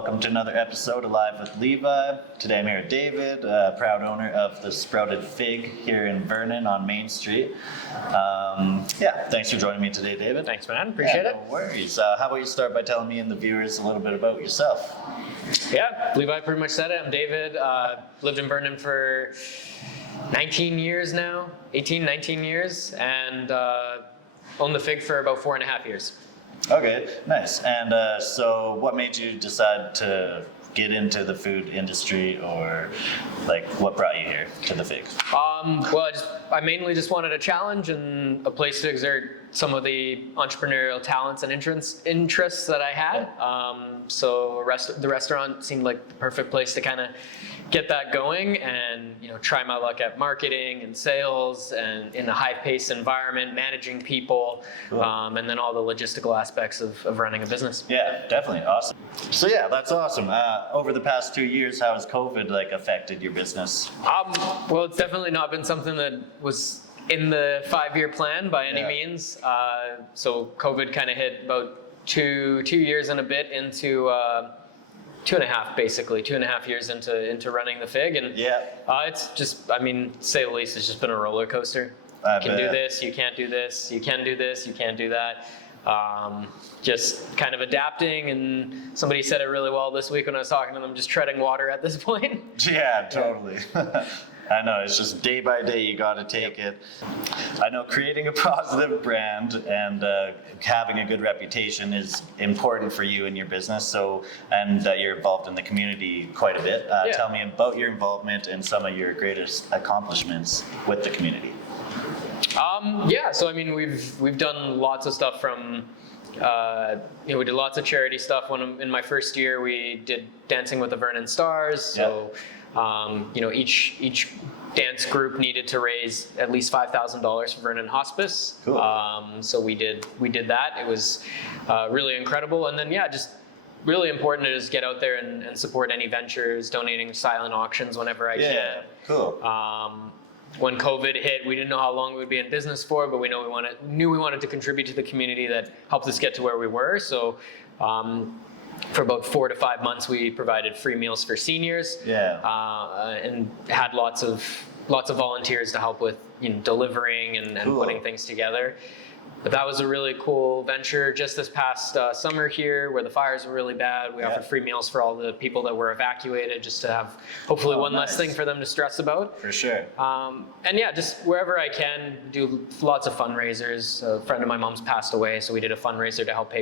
Welcome to another episode of Live with Levi. Today I'm here with David, proud owner of the Sprouted Fig here in Vernon on Main Street. Thanks for joining me today, David. Thanks, man. Appreciate it. No worries. How about you start by telling me and the viewers a little bit about yourself? Yeah, Levi pretty much said it. I'm David. Lived in Vernon for 19 years now, 19 years, and owned the Fig for about 4.5 years. Okay, nice. And so what made you decide to get into the food industry, or like what brought you here to the Fig? I mainly just wanted a challenge and a place to exert some of the entrepreneurial talents and interests that I had. So the restaurant seemed like the perfect place to kind of get that going and try my luck at marketing and sales and in a high-paced environment, managing people, cool. And then all the logistical aspects of running a business. Yeah, definitely. Awesome. So yeah, that's awesome. Over the past 2 years, how has COVID affected your business? Well, it's definitely not been something that was in the 5-year plan by any means. So COVID kind of hit about two years and a bit into 2.5, basically 2.5 years into running the Fig, and it's just, say the least, it's just been a roller coaster. You can do this, you can't do this, you can do this, you can't do that. Just kind of adapting, and somebody said it really well this week when I was talking to them, just treading water at this point. Yeah, totally. I know, it's just day by day, you got to take it. I know creating a positive brand and having a good reputation is important for you and your business. And you're involved in the community quite a bit. Tell me about your involvement and some of your greatest accomplishments with the community. We've done lots of stuff from, we did lots of charity stuff. In my first year, we did Dancing with the Vernon Stars. So, each dance group needed to raise at least $5,000 for Vernon Hospice. Cool. So we did that. It was really incredible. And then, just really important to just get out there and support any ventures, donating silent auctions whenever I can. Yeah, cool. When COVID hit, we didn't know how long we would be in business for, but we knew we wanted to contribute to the community that helped us get to where we were. So for about 4 to 5 months, we provided free meals for seniors. And had lots of volunteers to help with delivering and cool. putting things together. But that was a really cool venture. Just this past summer here, where the fires were really bad, we offered free meals for all the people that were evacuated, just to have hopefully one less thing for them to stress about. For sure. Just wherever I can, do lots of fundraisers. A friend of my mom's passed away, so we did a fundraiser to help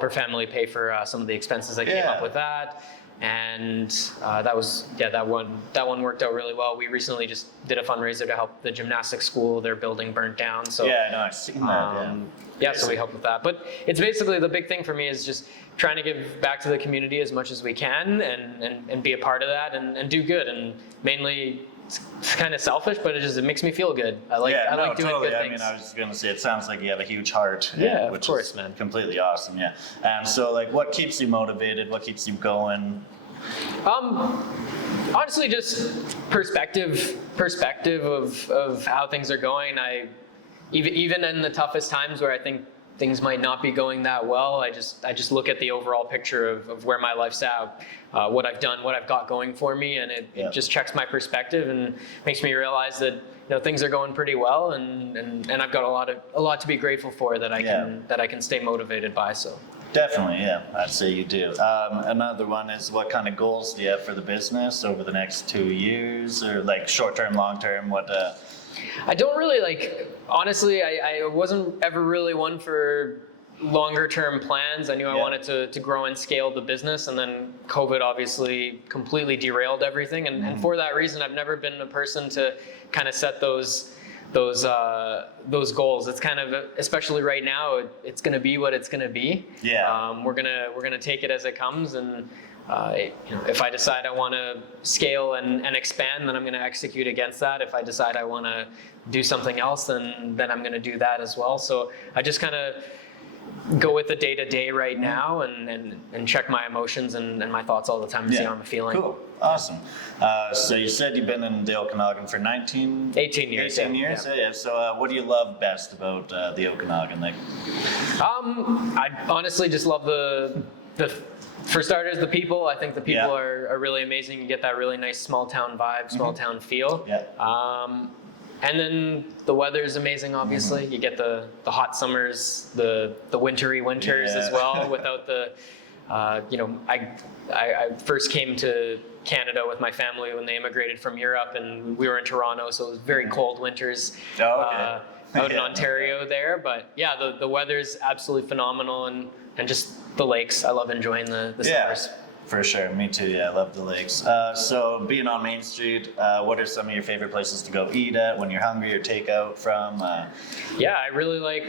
her family pay for some of the expenses that came up with that. And that one worked out really well. We recently just did a fundraiser to help the gymnastics school. Their building burnt down. So I've seen that. So we helped with that. But it's basically, the big thing for me is just trying to give back to the community as much as we can and be a part of that and do good. And mainly, it's kind of selfish, but it makes me feel good. I like doing totally. good things. I was going to say, it sounds like you have a huge heart. Of course, is man. Completely awesome, yeah. And so, what keeps you motivated? What keeps you going? Honestly, just perspective of how things are going. Even in the toughest times where I think things might not be going that well, I just look at the overall picture of where my life's at, what I've done, what I've got going for me, and it just checks my perspective and makes me realize that things are going pretty well, and I've got a lot to be grateful for that I can stay motivated by. So. Definitely, yeah. I'd say you do. Another one is, what kind of goals do you have for the business over the next 2 years, or short-term, long-term? What? I don't really honestly, I wasn't ever really one for longer term plans. I knew I wanted to grow and scale the business, and then COVID obviously completely derailed everything. And for that reason, I've never been a person to kind of set those goals. It's kind of, especially right now, it's going to be what it's going to be. We're gonna take it as it comes, and if I decide I want to scale and expand, then I'm going to execute against that. If I decide I want to do something else, then I'm going to do that as well. So I just kind of go with the day to day right now and check my emotions and my thoughts all the time to see how I'm feeling. Cool. Awesome. So you said you've been in the Okanagan for 18 years. 18 years? Yeah. So what do you love best about the Okanagan? I honestly just love the For starters, the people. I think the people Yeah. are really amazing. You get that really nice small town vibe, small town feel. Yeah. And then the weather's amazing, obviously. You get the hot summers, the wintry winters as Yeah. well, without the, I first came to Canada with my family when they immigrated from Europe, and we were in Toronto, so it was very cold winters Oh, okay. out in Yeah. Ontario there. But yeah, the weather's absolutely phenomenal, and just the lakes. I love enjoying the Yeah, summers. for sure. Me too. Yeah, I love the lakes. So being on Main Street, what are some of your favorite places to go eat at when you're hungry or take out from? Yeah, I really like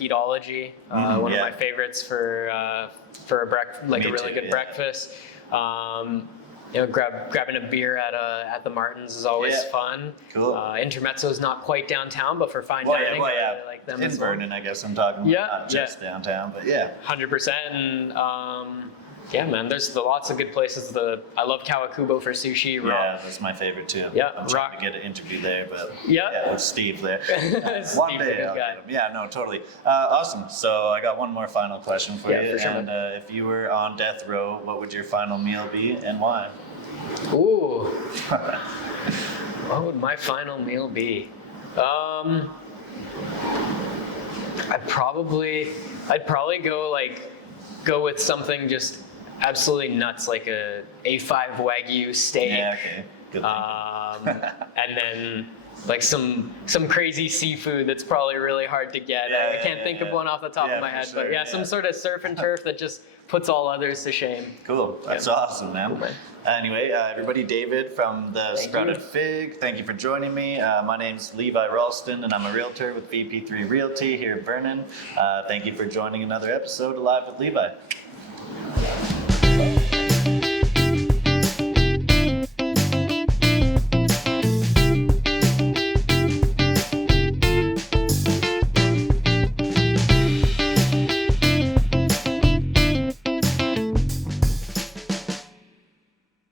Eatology. One yeah. of my favorites for a Me a really too, good yeah. breakfast. Grabbing a beer at the Martins is always Yeah. fun. Cool. Intermezzo is not quite downtown, but for fine Well, dining, yeah, I really like them in as well. Vernon, I guess I'm talking about, Yeah, not just downtown, but yeah. 100%. And yeah, man, there's lots of good places. I love Kawakubo for sushi. Yeah, that's my favorite too. Yeah, I'm trying to get an interview there, but Yeah. with Steve there. Steve's One a day good I'll guy. get him. Yeah, no, totally. Awesome. So I got one more final question for Yeah, you. for sure. And if you were on death row, what would your final meal be and why? Ooh. What would my final meal be? I'd probably go with something just absolutely nuts, like a A5 Wagyu steak. Yeah, okay. Good thinking. And then like some crazy seafood that's probably really hard to get. Yeah, I can't think of one off the top Yeah, of my for head, sure, but yeah, yeah. some sort of surf and turf that just puts all others to shame. Cool. That's awesome, man. Cool, man. Anyway, everybody, David from the Thank Sprouted you. Fig, thank you for joining me. My name's Levi Ralston, and I'm a realtor with VP3 Realty here in Vernon. Thank you for joining another episode of Live with Levi.